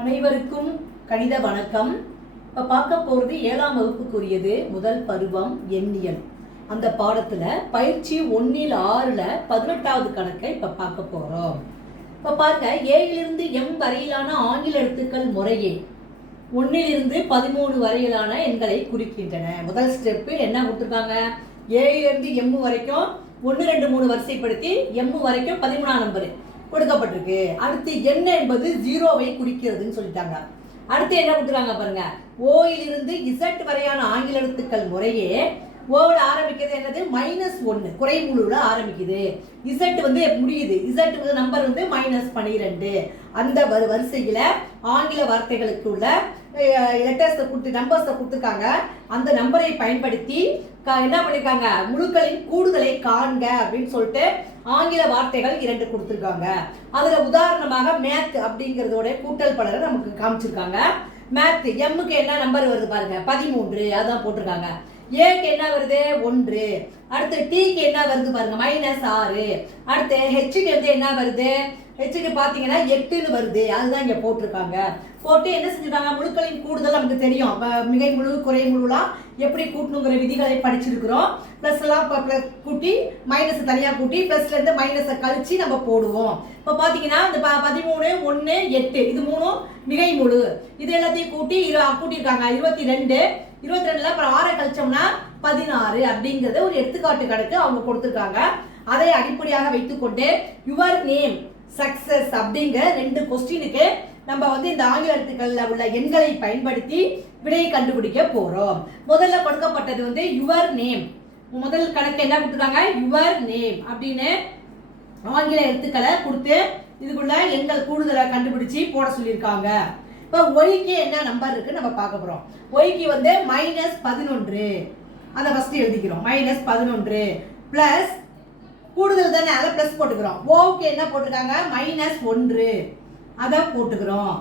அனைவருக்கும் கணித வணக்கம். இப்போ பார்க்க போகிறது 7ஆம் வகுப்புக்குரியது முதல் பருவம் எண்ணியல். அந்த பாடத்தில் பயிற்சி 1 6ல் 18வது கணக்கை இப்போ பார்க்க போகிறோம். இப்போ பாருங்க, ஏயிலிருந்து எம் வரையிலான ஆங்கில எழுத்துக்கள் முறையே 1லிருந்து 13 வரையிலான எண்களை குறிக்கின்றன. முதல் ஸ்டெப்பு என்ன கொடுத்துருக்காங்க? ஏயிலிருந்து எம் வரைக்கும் 1 2 3 வரிசைப்படுத்தி எம் வரைக்கும் 13ஆம் நம்பரு கொடுக்கப்பட்டிருக்கு. அடுத்து என்ன என்பது 0வை குறிக்கிறதுன்னு சொல்லிட்டாங்க. அடுத்து என்ன கொடுத்துருக்காங்க பாருங்க, ஓயிலிருந்து இசட் வரையான ஆங்கில எழுத்துக்கள் முறையே ஓவோட ஆரம்பிக்கிறது என்னது? -1 குறைமுழுல ஆரம்பிக்குது. இசட் வந்து முடியுது. இசட் நம்பர் வந்து -12. அந்த வரிசையில ஆங்கில வார்த்தைகளுக்கு உள்ள லெட்டர்ஸை கொடுத்து நம்பர்ஸை கொடுத்துருக்காங்க. அந்த நம்பரை பயன்படுத்தி என்ன பண்ணிருக்காங்க? முழுக்களின் கூடுதலை காண்க அப்படின்னு சொல்லிட்டு ஆங்கில வார்த்தைகள் 2 கொடுத்துருக்காங்க. அதுல உதாரணமாக மேத் அப்படிங்கிறதோட கூட்டல் பலரை நமக்கு காமிச்சிருக்காங்க. மேத் எம்முக்கு என்ன நம்பர் வருது பாருங்க, 13. அதான் போட்டிருக்காங்க. ஏக்கு என்ன வருது? 1. அடுத்து டீக்கு என்ன வருது பாருங்க, -6. அடுத்து ஹெச்சுக்கு வந்து என்ன வருது? ஹெச்சுக்கு பார்த்தீங்கன்னா 8ன்னு வருது. அதுதான் இங்கே போட்டிருக்காங்க. போட்டு என்ன செஞ்சுருக்காங்க? முழுக்களின் கூடுதல் நமக்கு தெரியும். மிகை முழு குறை முழுலாம் எப்படி கூட்டணுங்கிற விதிகளை படிச்சிருக்கிறோம். ப்ளஸ் எல்லாம் கூட்டி மைனஸ் தனியாக கூட்டி ப்ளஸ்லேருந்து மைனஸை கழிச்சு நம்ம போடுவோம். இப்போ பார்த்தீங்கன்னா இந்த 13 1 8 இது 3 மிகை முழு. இது எல்லாத்தையும் கூட்டி கூட்டியிருக்காங்க 22. 22ல் அப்புறம் 6 கழிச்சோம்னா 16 அப்படிங்கிறத ஒரு எடுத்துக்காட்டு கணக்கு அவங்க கொடுத்துருக்காங்க. அதை அடிப்படையாக வைத்துக்கொண்டு யுவர் நேம் சக்சஸ் அப்படிங்கிற 2 கொஸ்டினுக்கு நம்ம வந்து இந்த ஆங்கில எழுத்துக்கள்ல உள்ள எண்களை பயன்படுத்தி விடையை கண்டுபிடிக்க போறோம். முதல்ல கொடுக்கப்பட்டது வந்து யுவர் நேம். முதல் கணக்கு என்ன கொடுத்துருக்காங்க? யுவர் நேம் அப்படின்னு ஆங்கில எழுத்துக்களை கொடுத்து இதுக்குள்ள எண்கள் கூடுதலை கண்டுபிடிச்சு போட சொல்லியிருக்காங்க. இப்போ ஒய்க்கு என்ன நம்பர் இருக்கு நம்ம பார்க்க போறோம். ஒய்க்கு வந்து -11. அதை ஃபர்ஸ்ட் எழுதிக்கிறோம். -11 பிளஸ் கூடுதல் தானே, அதை பிளஸ் போட்டுக்கிறோம். ஓவுக்கு என்ன போட்டிருக்காங்க? -1 அதை போட்டுக்கிறோம்.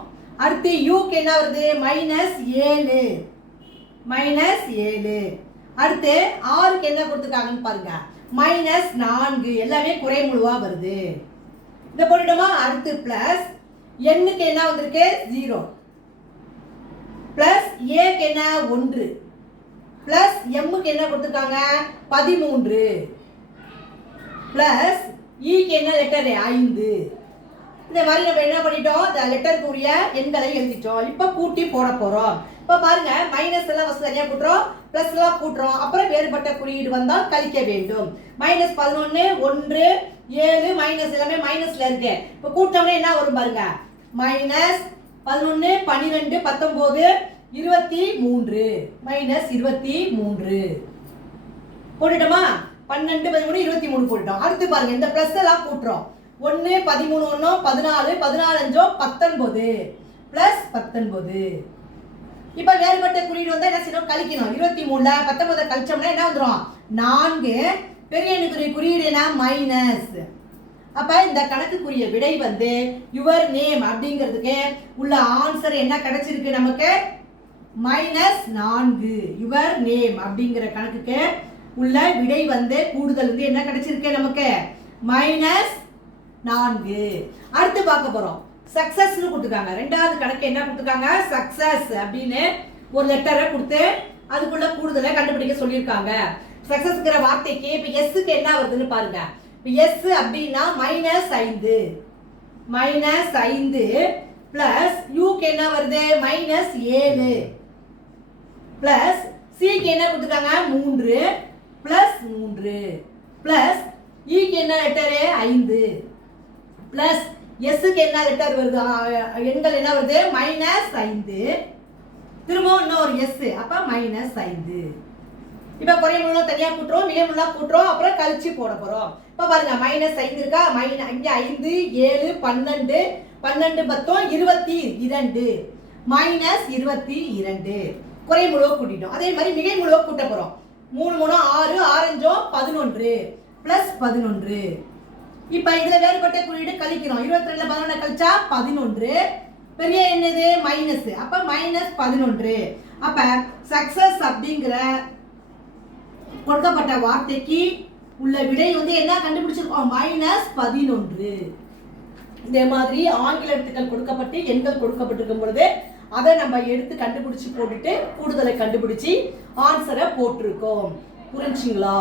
அடுத்து யூக்கு என்ன வருது? -7. அடுத்து ஆறுக்கு என்ன கொடுத்துருக்காங்கன்னு பாருங்க, -4. எல்லாமே குறை முழுவா வருது. இதை போட்டுட்டோமா? அடுத்து பிளஸ் எண்ணுக்கு என்ன வந்திருக்கு? 0 பிளஸ் ஏக்கு என்ன? 1 பிளஸ் எம்முக்கு என்ன கொடுத்துருக்காங்க? 13 பிளஸ் ஈக்கு என்ன லெட்டர்? 5. இந்த மாதிரி நம்ம என்ன பண்ணிட்டோம்? இந்த லெட்டருக்குரிய எண்களை எழுதிட்டோம். இப்போ கூட்டி போட போறோம். இப்போ பாருங்க, மைனஸ் எல்லாம் ஃபர்ஸ்ட் தனியாக கூட்டுறோம், பிளஸ் எல்லாம் கூட்டுறோம், அப்புறம் வேறுபட்ட குறியீடு வந்தால் கழிக்க வேண்டும். -11 1 7 மைனஸ் எல்லாமே மைனஸ்ல இருக்கு. இப்போ கூட்டம்னா என்ன வரும் பாருங்க, -11 12 19 23 -23 போட்டுட்டோமா? 12 13 23 போட்டுட்டோம். அடுத்து பாருங்க, இந்த பிளஸ் எல்லாம் கூட்டுறோம். 1 13 1 14 14 5 19 பிளஸ் 19. இப்போ வேறுபட்ட குறியீடு வந்தா என்ன செய்யணும்? கழிக்கணும். 23ல 19 கழிச்சோம்னா என்ன வந்துடும்? 4. பெரிய எண்ணுக்குரிய குறியீடு என்ன? மைனஸ். அப்ப இந்த கணக்குக்குரிய விடை வந்து யுவர் நேம் அப்படிங்கிறதுக்கு உள்ள ஆன்சர் என்ன கிடைச்சிருக்கு நமக்கு? -4. யுவர் நேம் அப்படிங்கிற கணக்குக்கு உள்ள விடை வந்து கூடுதல் வந்து என்ன கிடைச்சிருக்கு நமக்கு? -4. அடுத்து பார்க்க போறோம். சக்சஸ்னு கொடுத்துருக்காங்க. 2வது கணக்கு என்ன கொடுத்துருக்காங்க? சக்சஸ் அப்படின்னு ஒரு லெட்டரை கொடுத்து அதுக்குள்ள கூடுதலை கண்டுபிடிக்க சொல்லியிருக்காங்க. சக்சஸ்ங்கிற வார்த்தைக்கு இப்போ எஸ்ஸுக்கு என்ன வருதுன்னு பாருங்க. இப்போ எஸ் அப்படின்னா -5 பிளஸ் யூக்கு என்ன வருது? -7 பிளஸ் சிக்கு என்ன கொடுத்துருக்காங்க? 3 பிளஸ் 3 பிளஸ் ஈக்கு என்ன லெட்டரு? 5 பிளஸ் எஸ்ஸுக்கு என்ன லெட்டர் வருது? எண்கள் என்ன வருது? -5 திரும்பவும் இன்னொரு எஸ், அப்ப -5. இப்ப குறை முழு தனியா கூட்டுறோம், மிகை முழா கூட்டுறோம், அப்புறம் கழிச்சு போட போறோம். இப்ப பாருங்க, -5 இருக்கா? இங்க 5 7 12 12 10 22 -22 குறை முழுவ கூட்டிட்டோம். அதே மாதிரி மிகை முழுவ கூட்ட போறோம். 3 3 6 6 5 11 பிளஸ் 11. இப்ப இதுல வேறுபட்ட குறியீடு கழிக்கிறோம். 22ல 11 கழிச்சா 11. பெரிய என்னது? மைனஸ். அப்ப -11. அப்ப சக்சஸ் அப்படிங்கிற கொடுக்கப்பட்ட வார்த்தைக்கு உள்ள விடை வந்து என்ன கண்டுபிடிச்சிருக்கோம்? -11. இதே மாதிரி ஆங்கில எழுத்துக்கள் கொடுக்கப்பட்டு எண்கள் கொடுக்கப்பட்டிருக்கும் பொழுது அதை நம்ம எடுத்து கண்டுபிடிச்சு போட்டுட்டு கூடுதலை கண்டுபிடிச்சி ஆன்சரை போட்டிருக்கோம். புரிஞ்சுங்களா?